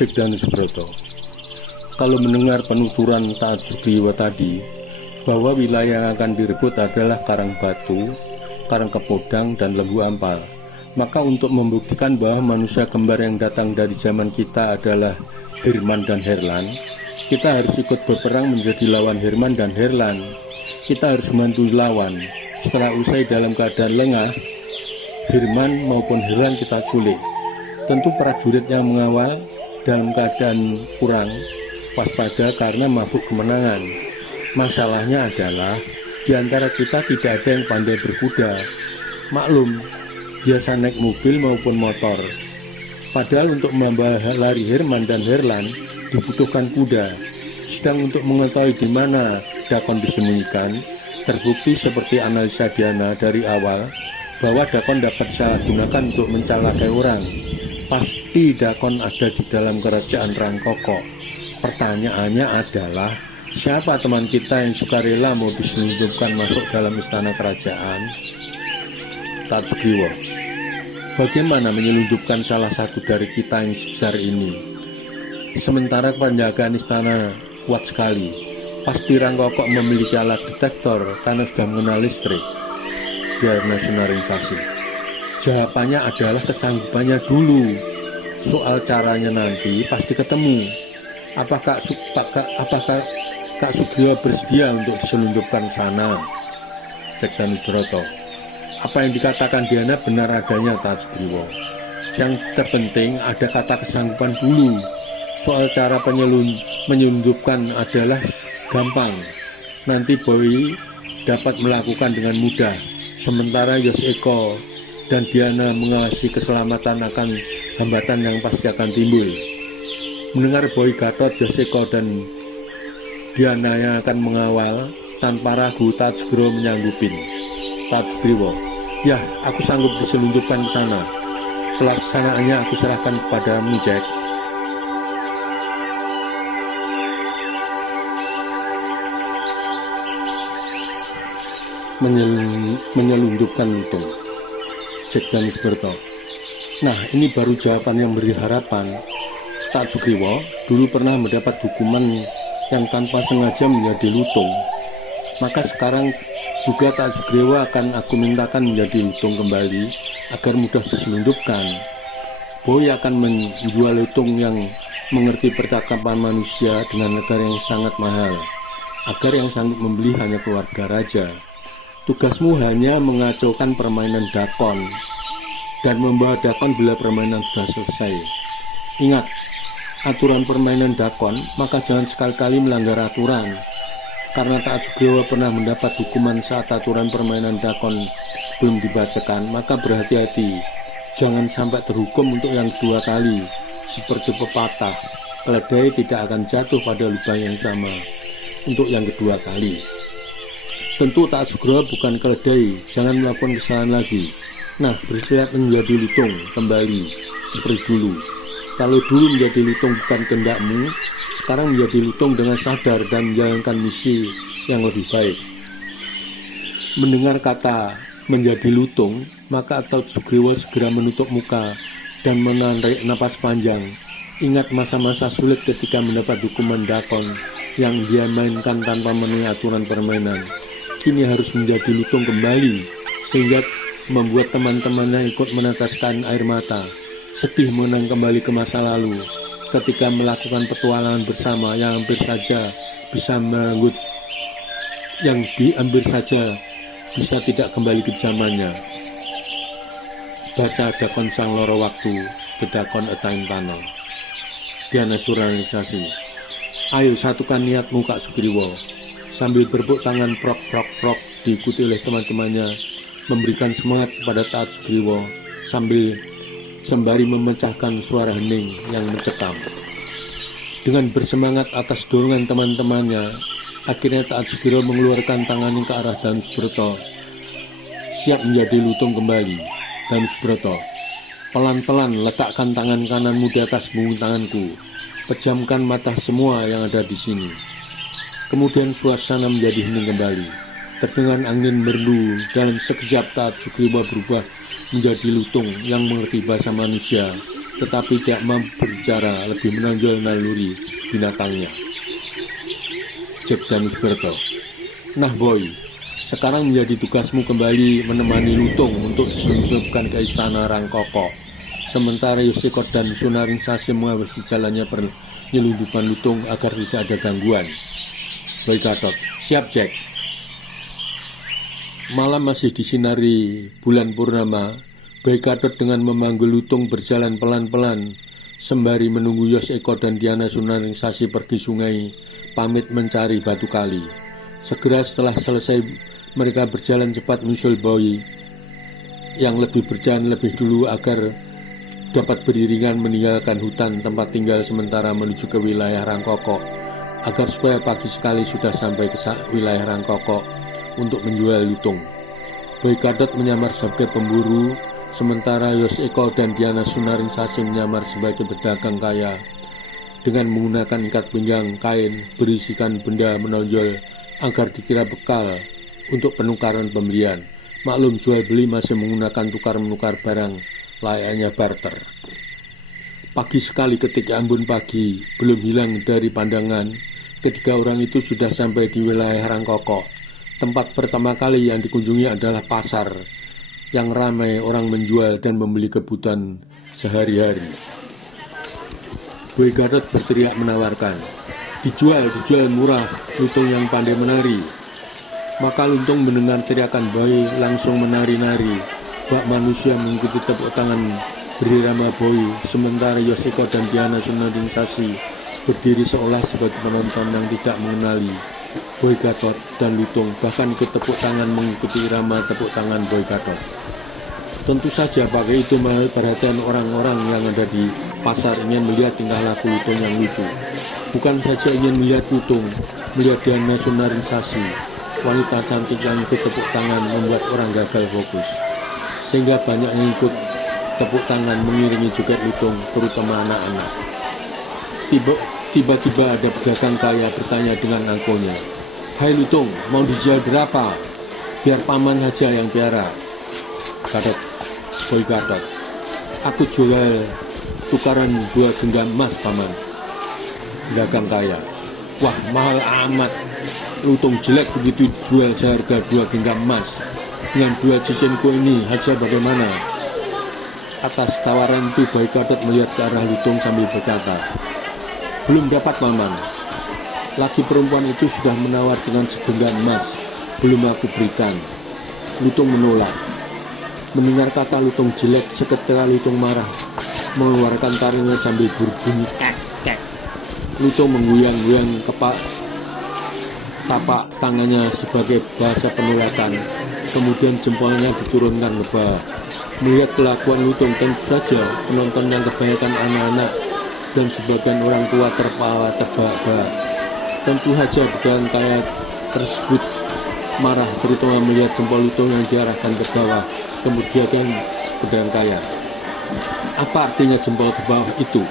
Cek dan Subroto. Kalau mendengar penuturan Taat Sugriwa tadi, bahwa wilayah yang akan direbut adalah Karangbatu, Karangkepodang, dan Lembu Ampal, maka untuk membuktikan bahwa manusia kembar yang datang dari zaman kita adalah Hirman dan Herlan, kita harus ikut berperang menjadi lawan Hirman dan Herlan. Kita harus membantu lawan. Setelah usai dalam keadaan lengah, Hirman maupun Herlan kita culik. Tentu prajurit yang mengawal dalam keadaan kurang waspada karena mabuk kemenangan. Masalahnya adalah di antara kita tidak ada yang pandai berkuda. Maklum, biasa naik mobil maupun motor. Padahal untuk membawa lari Hirman dan Herlan dibutuhkan kuda. Sedang untuk mengetahui di mana Dakon disembunyikan, terbukti seperti analisa Diana dari awal bahwa Dakon dapat salah gunakan untuk mencelakai orang. Pasti Dakon ada di dalam kerajaan Rangkoko. Pertanyaannya adalah, siapa teman kita yang sukarela mau diselundupkan masuk dalam istana kerajaan? Taat Sugriwa, bagaimana menyelundupkan salah satu dari kita yang sebesar ini? Sementara penjagaan istana kuat sekali. Pasti Rangkoko memiliki alat detektor karena sudah mengenal listrik. Biar nasionalisasi. Jawabannya adalah kesanggupannya dulu. Soal caranya nanti pasti ketemu. Apakah Kak Sugriwa bersedia untuk diselundupkan sana? Cek dan Subroto. Apa yang dikatakan Diana benar adanya, Taat Sugriwa. Yang terpenting ada kata kesanggupan dulu. Soal cara menyelundupkan adalah gampang. Nanti Boy dapat melakukan dengan mudah. Sementara Yoseko dan Diana mengawasi keselamatan akan hambatan yang pasti akan timbul. Mendengar Boy Gatot, Yoseko dan Diana yang akan mengawal, tanpa ragu Taat Sugriwa menyanggupin. Taat Sugriwa, ya, aku sanggup diselundupkan ke sana. Pelaksanaannya aku serahkan kepada Jack. Menyelundupkan lutung. Cek dan Subroto. Nah, ini baru jawaban yang beri harapan. Taat Sugriwa dulu pernah mendapat hukuman yang tanpa sengaja menjadi lutung. Maka sekarang juga Taat Sugriwa akan aku mintakan menjadi lutung kembali agar mudah diselundupkan. Boy akan menjual lutung yang mengerti percakapan manusia dengan harga yang sangat mahal, agar yang sanggup membeli hanya keluarga raja. Tugasmu hanya mengacaukan permainan Dakon dan membawa Dakon bila permainan sudah selesai. Ingat, aturan permainan Dakon, maka jangan sekali-kali melanggar aturan. Karena Taat Sugriwa pernah mendapat hukuman saat aturan permainan Dakon belum dibacakan, maka berhati-hati. Jangan sampai terhukum untuk yang kedua kali. Seperti pepatah, keledai tidak akan jatuh pada lubang yang sama untuk yang kedua kali. Tentu Taat Sugriwa bukan keledai, jangan melakukan kesalahan lagi. Nah, bersilat menjadi lutung kembali seperti dulu. Kalau dulu menjadi lutung bukan kehendakmu, sekarang menjadi lutung dengan sadar dan menjalankan misi yang lebih baik. Mendengar kata menjadi lutung, maka Taat Sugriwa segera menutup muka dan menarik napas panjang. Ingat masa-masa sulit ketika mendapat hukuman Dakon yang dia mainkan tanpa memenuhi aturan permainan. Kini harus menjadi lutung kembali, sehingga membuat teman-temannya ikut meneteskan air mata, sedih mengenang kembali ke masa lalu, ketika melakukan petualangan bersama yang hampir saja bisa merenggut, yang hampir saja bisa tidak kembali ke zamannya. Baca Dakon Sang Loro Waktu, The Dakon A Time Tunnel. Diana Suralisasi. Ayo satukan niatmu, Kak Sugriwa. Sambil bertepuk tangan prok diikuti oleh teman-temannya memberikan semangat kepada Taat Sugriwa sambil sembari memecahkan suara hening yang mencekam. Dengan bersemangat atas dorongan teman-temannya, akhirnya Taat Sugriwa mengeluarkan tangannya ke arah Dan Subroto, siap menjadi lutung kembali. Dan Subroto, pelan-pelan letakkan tangan kananmu di atas punggung tanganku, pejamkan mata semua yang ada di sini. Kemudian suasana menjadi hening kembali. Terdengar angin merdu, dalam sekejap Taat Sugriwa berubah menjadi lutung yang mengerti bahasa manusia tetapi tidak mampu berbicara, lebih menonjol naluri binatangnya. Jack Danisberto. Nah boy, sekarang menjadi tugasmu kembali menemani Lutung untuk diselundupkan ke istana Rangkoko. Sementara Yosekot dan Sunaringsasim mengawasi jalannya penyelundupan Lutung agar tidak ada gangguan. Boy Gatot. Siap Jack. Malam masih disinari bulan purnama. Boy Gatot dengan memanggil Lutung berjalan pelan-pelan sembari menunggu Yoseko dan Diana Sunaringsasim pergi sungai pamit mencari batu kali. Segera setelah selesai mereka berjalan cepat menyusul Boy yang lebih berjalan lebih dulu agar dapat beriringan meninggalkan hutan tempat tinggal sementara menuju ke wilayah Rangkoko agar supaya pagi sekali sudah sampai ke wilayah Rangkoko untuk menjual lutung. Boy Gatot menyamar sebagai pemburu, sementara Yoseko dan Diana Sunaringsasim menyamar sebagai pedagang kaya dengan menggunakan ikat pinggang kain berisikan benda menonjol agar dikira bekal untuk penukaran pembelian. Maklum jual beli masih menggunakan tukar-menukar barang layaknya barter. Pagi sekali ketika embun pagi belum hilang dari pandangan, ketiga orang itu sudah sampai di wilayah Rangkoko. Tempat pertama kali yang dikunjungi adalah pasar yang ramai orang menjual dan membeli kebutuhan sehari-hari. Boy Gatot berteriak menawarkan, dijual murah, Lutung yang pandai menari. Maka Lutung mendengar teriakan Boy langsung menari-nari. Bak manusia mengikuti tepuk tangan berirama Boy, sementara Yoseko dan Diana Sunaringsasim berdiri seolah sebagai penonton yang tidak mengenali Boy Gatot dan Lutung, bahkan ikut tepuk tangan mengikuti irama tepuk tangan Boy Gatot. Tentu saja pakai itu perhatian orang-orang yang ada di pasar ingin melihat tingkah laku Lutung yang lucu. Bukan saja ingin melihat Lutung, melihat Diana Sunaringsasim, wanita cantik yang ikut tepuk tangan membuat orang gagal fokus. Sehingga banyak yang ikut tepuk tangan mengiringi joget Lutung, terutama anak-anak. Tiba-tiba ada pedagang kaya bertanya dengan angkuhnya, "Hai Lutung, mau dijual berapa? Biar paman saja yang piara." Kata Boy Gatot, "Aku jual tukaran 2 genggam emas paman." Pedagang kaya, "Wah mahal amat, Lutung jelek begitu jual seharga 2 genggam emas. Dengan 2 cisinku ini saja bagaimana?" Atas tawaran itu Boy Gatot melihat ke arah Lutung sambil berkata, "Belum dapat paman. Laki perempuan itu sudah menawar dengan segenggam emas, belum aku berikan." Lutung menolak. Mendengar kata Lutung jelek, seketika Lutung marah, mengeluarkan taringnya sambil berbunyi kek kek. Lutung mengguyang-guyang tapak tangannya sebagai bahasa penolakan. Kemudian jempolnya diturunkan ke bawah. Melihat kelakuan Lutung, tentu saja penonton yang kebanyakan anak-anak dan sebagian orang tua tertawa terbahak-bahak. Tentu saja pedagang kaya tersebut marah, terutama melihat jempol Lutung yang diarahkan ke bawah. Kemudian pedagang kaya, "Apa artinya jempol ke bawah itu?"